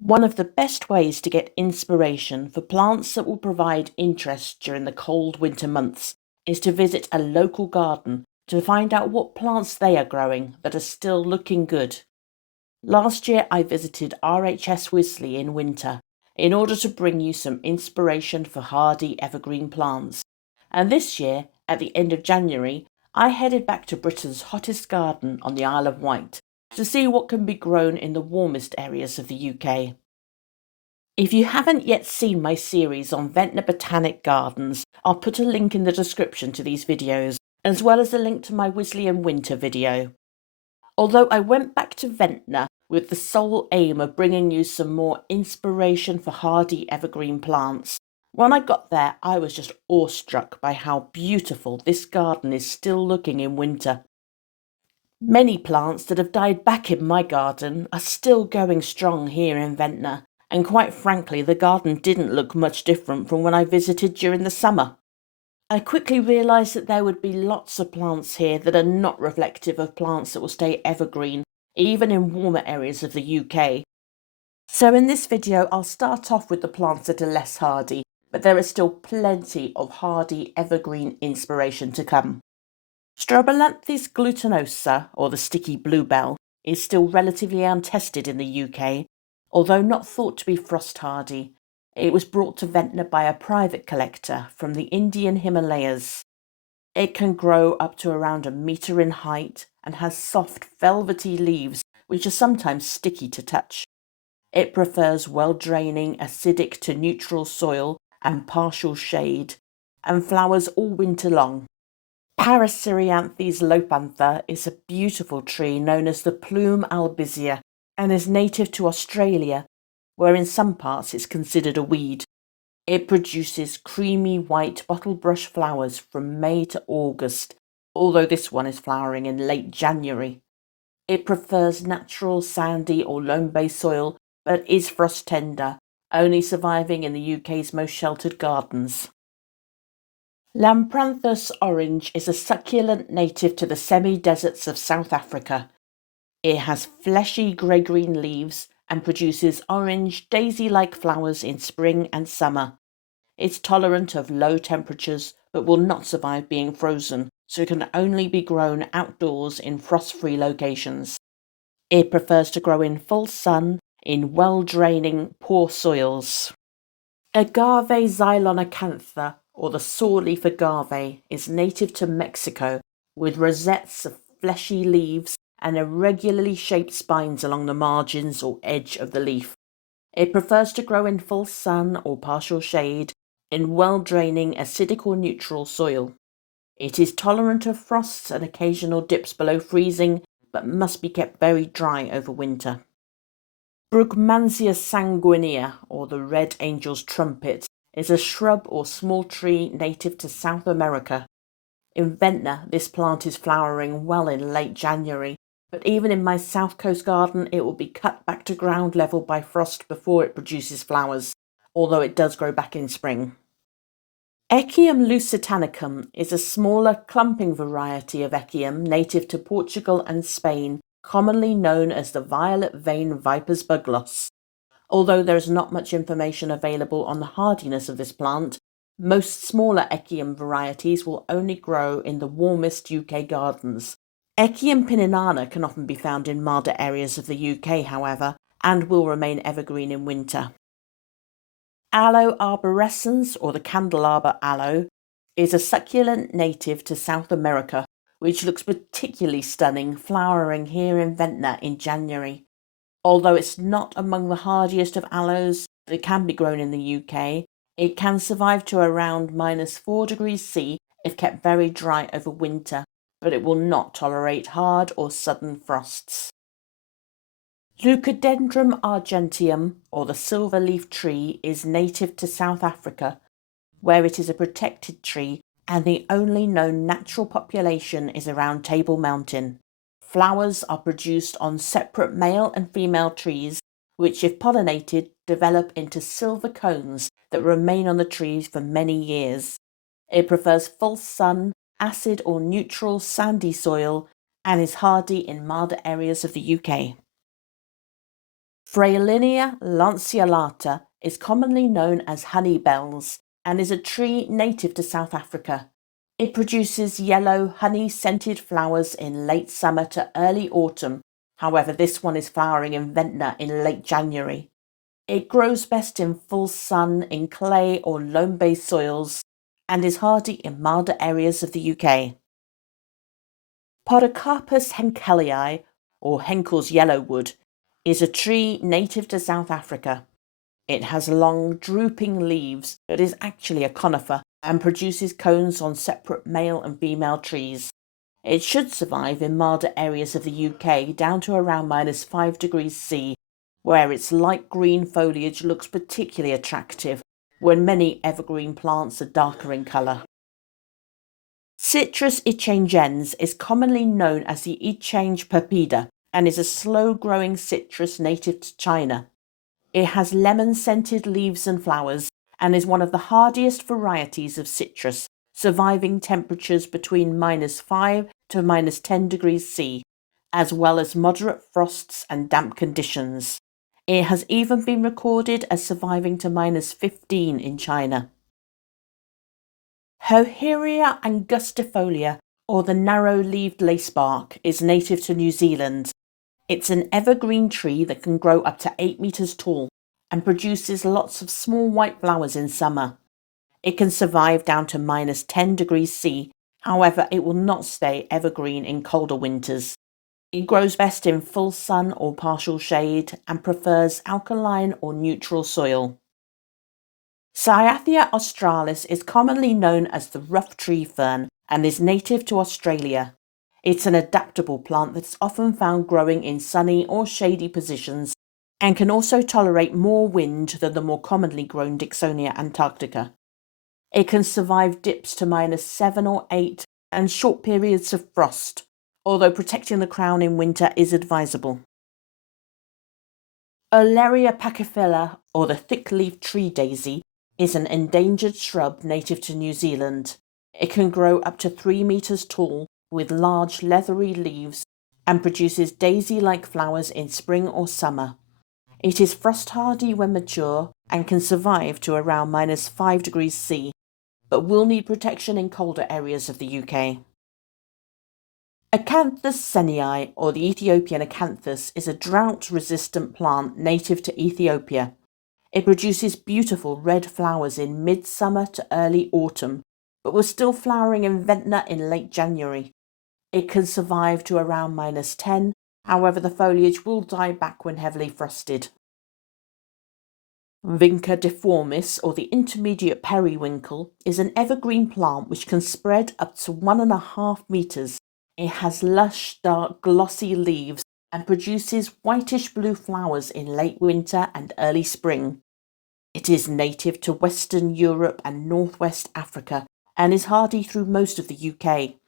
One of the best ways to get inspiration for plants that will provide interest during the cold winter months is to visit a local garden to find out what plants they are growing that are still looking good. Last year I visited RHS Wisley in winter in order to bring you some inspiration for hardy evergreen plants. And this year, at the end of January, I headed back to Britain's hottest garden on the Isle of Wight to see what can be grown in the warmest areas of the UK. If you haven't yet seen my series on Ventnor Botanic Gardens, I'll put a link in the description to these videos, as well as a link to my Wesleyan winter video. Although I went back to Ventnor with the sole aim of bringing you some more inspiration for hardy evergreen plants, when I got there I was just awestruck by how beautiful this garden is still looking in winter. Many plants that have died back in my garden are still going strong here in Ventnor, and quite frankly the garden didn't look much different from when I visited during the summer. I quickly realised that there would be lots of plants here that are not reflective of plants that will stay evergreen, even in warmer areas of the UK. So in this video I'll start off with the plants that are less hardy, but there is still plenty of hardy evergreen inspiration to come. Strobilanthes Glutinosa, or the sticky bluebell, is still relatively untested in the UK, although not thought to be frost hardy. It was brought to Ventnor by a private collector from the Indian Himalayas. It can grow up to around a metre in height and has soft, velvety leaves which are sometimes sticky to touch. It prefers well-draining, acidic to neutral soil and partial shade, and flowers all winter long. Paraserianthes Lophantha is a beautiful tree known as the plume albizia and is native to Australia, where in some parts it's considered a weed. It produces creamy white bottlebrush flowers from May to August, although this one is flowering in late January. It prefers natural sandy or loam-based soil, but is frost tender, only surviving in the UK's most sheltered gardens. Lampranthus orange is a succulent native to the semi-deserts of South Africa. It has fleshy grey-green leaves and produces orange, daisy-like flowers in spring and summer. It's tolerant of low temperatures but will not survive being frozen, so it can only be grown outdoors in frost-free locations. It prefers to grow in full sun in well-draining, poor soils. Agave Xylonacantha, or the sawleaf agave, is native to Mexico, with rosettes of fleshy leaves and irregularly shaped spines along the margins or edge of the leaf. It prefers to grow in full sun or partial shade in well-draining acidic or neutral soil. It is tolerant of frosts and occasional dips below freezing, but must be kept very dry over winter. Brugmansia Sanguinea, or the red angel's trumpet, is a shrub or small tree native to South America. In Ventnor, this plant is flowering well in late January, but even in my south coast garden it will be cut back to ground level by frost before it produces flowers, although it does grow back in spring. Echium Lusitanicum is a smaller clumping variety of Echium native to Portugal and Spain, commonly known as the violet vein viper's bugloss. Although there is not much information available on the hardiness of this plant, most smaller Echium varieties will only grow in the warmest UK gardens. Echium pininana can often be found in milder areas of the UK, however, and will remain evergreen in winter. Aloe Arborescens, or the candelabra aloe, is a succulent native to South America, which looks particularly stunning flowering here in Ventnor in January. Although it's not among the hardiest of aloes that can be grown in the UK, it can survive to around -4 degrees C if kept very dry over winter, but it will not tolerate hard or sudden frosts. Leucadendron Argentium, or the silver leaf tree, is native to South Africa, where it is a protected tree and the only known natural population is around Table Mountain. Flowers are produced on separate male and female trees, which if pollinated develop into silver cones that remain on the trees for many years. It prefers full sun, acid or neutral sandy soil, and is hardy in milder areas of the UK. Freylinia Lanceolata is commonly known as honeybells and is a tree native to South Africa. It produces yellow, honey-scented flowers in late summer to early autumn. However, this one is flowering in Ventnor in late January. It grows best in full sun in clay or loam-based soils and is hardy in milder areas of the UK. Podocarpus Henkelii, or Henkel's yellowwood, is a tree native to South Africa. It has long, drooping leaves but is actually a conifer and produces cones on separate male and female trees. It should survive in milder areas of the UK down to around -5°C, where its light green foliage looks particularly attractive when many evergreen plants are darker in colour. Citrus Ichangense is commonly known as the Ichange purpida and is a slow-growing citrus native to China. It has lemon-scented leaves and flowers and is one of the hardiest varieties of citrus, surviving temperatures between -5 to -10°C, as well as moderate frosts and damp conditions. It has even been recorded as surviving to -15 in China. Hoheria Angustifolia, or the narrow-leaved lacebark, is native to New Zealand. It's an evergreen tree that can grow up to 8 meters tall and produces lots of small white flowers in summer. It can survive down to -10°C, however it will not stay evergreen in colder winters. It grows best in full sun or partial shade and prefers alkaline or neutral soil. Cyathea Australis is commonly known as the rough tree fern and is native to Australia. It's an adaptable plant that's often found growing in sunny or shady positions and can also tolerate more wind than the more commonly grown Dicksonia antarctica. It can survive dips to -7 or 8 and short periods of frost, although protecting the crown in winter is advisable. Olearia Pachyphylla, or the thick-leaved tree daisy, is an endangered shrub native to New Zealand. It can grow up to 3 meters tall with large leathery leaves and produces daisy-like flowers in spring or summer. It is frost-hardy when mature and can survive to around -5°C, but will need protection in colder areas of the UK. Acanthus Sennii, or the Ethiopian acanthus, is a drought-resistant plant native to Ethiopia. It produces beautiful red flowers in midsummer to early autumn, but was still flowering in Ventnor in late January. It can survive to around -10, however the foliage will die back when heavily frosted. Vinca Difformis, or the intermediate periwinkle, is an evergreen plant which can spread up to 1.5 meters. It has lush, dark, glossy leaves and produces whitish-blue flowers in late winter and early spring. It is native to Western Europe and Northwest Africa and is hardy through most of the UK.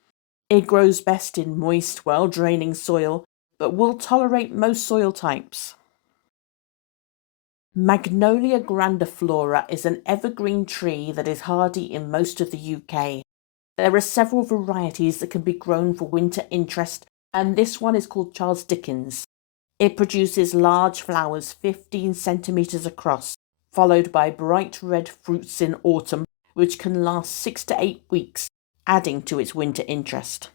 It grows best in moist, well-draining soil, but will tolerate most soil types. Magnolia grandiflora is an evergreen tree that is hardy in most of the UK. There are several varieties that can be grown for winter interest, and this one is called Charles Dickens. It produces large flowers 15 centimeters across, followed by bright red fruits in autumn, which can last 6 to 8 weeks, adding to its winter interest.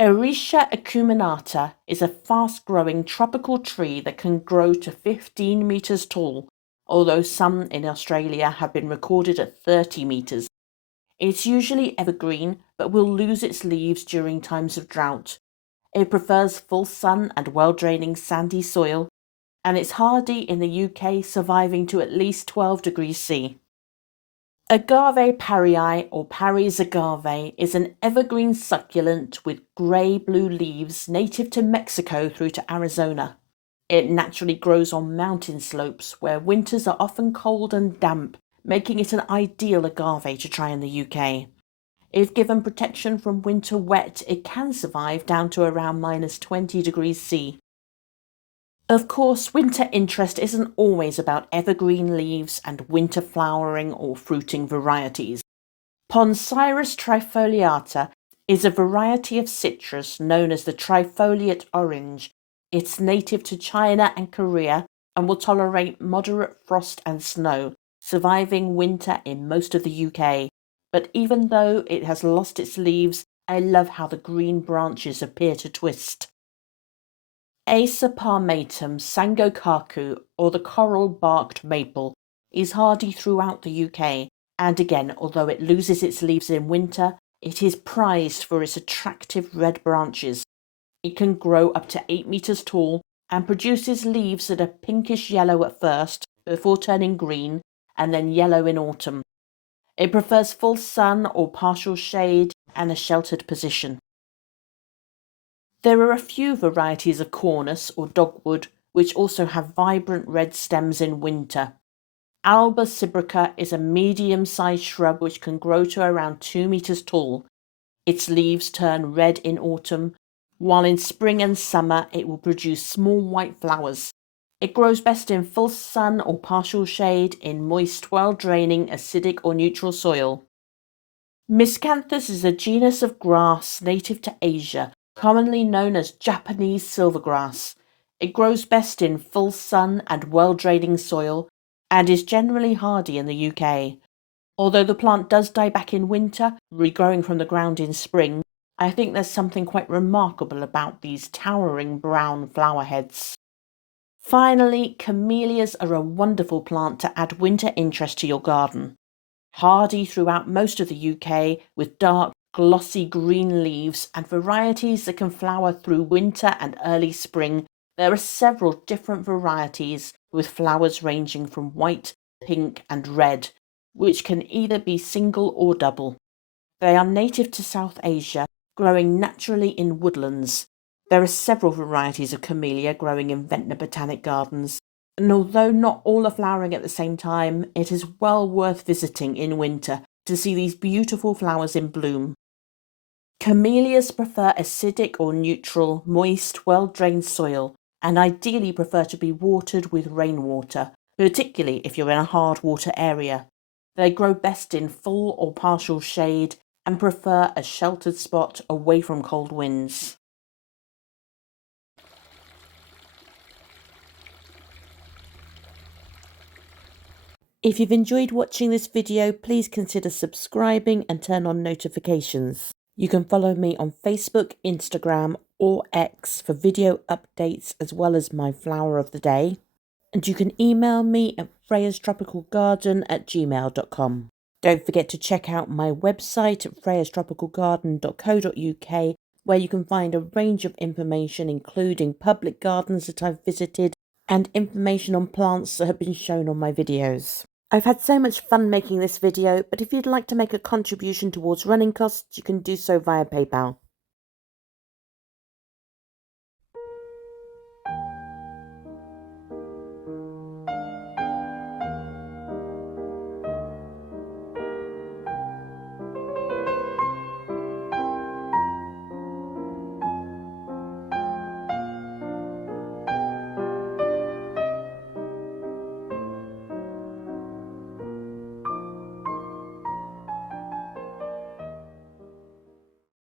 Ehretia Acuminata is a fast-growing tropical tree that can grow to 15 meters tall, although some in Australia have been recorded at 30 meters. It's usually evergreen, but will lose its leaves during times of drought. It prefers full sun and well-draining sandy soil, and it's hardy in the UK, surviving to at least 12°C. Agave Paryi, or Parry's agave, is an evergreen succulent with grey-blue leaves native to Mexico through to Arizona. It naturally grows on mountain slopes where winters are often cold and damp, making it an ideal agave to try in the UK. If given protection from winter wet, it can survive down to around -20°C. Of course, winter interest isn't always about evergreen leaves and winter flowering or fruiting varieties. Poncirus Trifoliata is a variety of citrus known as the trifoliate orange It's native to China and Korea and will tolerate moderate frost and snow, surviving winter in most of the UK. But even though it has lost its leaves, I love how the green branches appear to twist. Acer palmatum, Sango Kaku, or the coral-barked maple, is hardy throughout the UK, and again, although it loses its leaves in winter, it is prized for its attractive red branches. It can grow up to 8 meters tall and produces leaves that are pinkish yellow at first, before turning green, and then yellow in autumn. It prefers full sun or partial shade and a sheltered position. There are a few varieties of Cornus or dogwood which also have vibrant red stems in winter. Alba sibirica is a medium-sized shrub which can grow to around 2 meters tall. Its leaves turn red in autumn, while in spring and summer it will produce small white flowers. It grows best in full sun or partial shade in moist, well-draining, acidic or neutral soil. Miscanthus is a genus of grass native to Asia, commonly known as Japanese silvergrass. It grows best in full sun and well-draining soil, and is generally hardy in the UK. Although the plant does die back in winter, regrowing from the ground in spring, I think there's something quite remarkable about these towering brown flower heads. Finally, camellias are a wonderful plant to add winter interest to your garden. Hardy throughout most of the UK, with dark, glossy green leaves and varieties that can flower through winter and early spring, there are several different varieties with flowers ranging from white, pink and red, which can either be single or double. They are native to South Asia, growing naturally in woodlands. There are several varieties of camellia growing in Ventnor Botanic Gardens, and although not all are flowering at the same time, it is well worth visiting in winter to see these beautiful flowers in bloom. Camellias prefer acidic or neutral, moist, well-drained soil, and ideally prefer to be watered with rainwater, particularly if you're in a hard water area. They grow best in full or partial shade and prefer a sheltered spot away from cold winds. If you've enjoyed watching this video, please consider subscribing and turn on notifications. You can follow me on Facebook, Instagram or X for video updates as well as my flower of the day. And you can email me at freyastropicalgarden@gmail.com. Don't forget to check out my website at freyastropicalgarden.co.uk, where you can find a range of information including public gardens that I've visited and information on plants that have been shown on my videos. I've had so much fun making this video, but if you'd like to make a contribution towards running costs, you can do so via PayPal.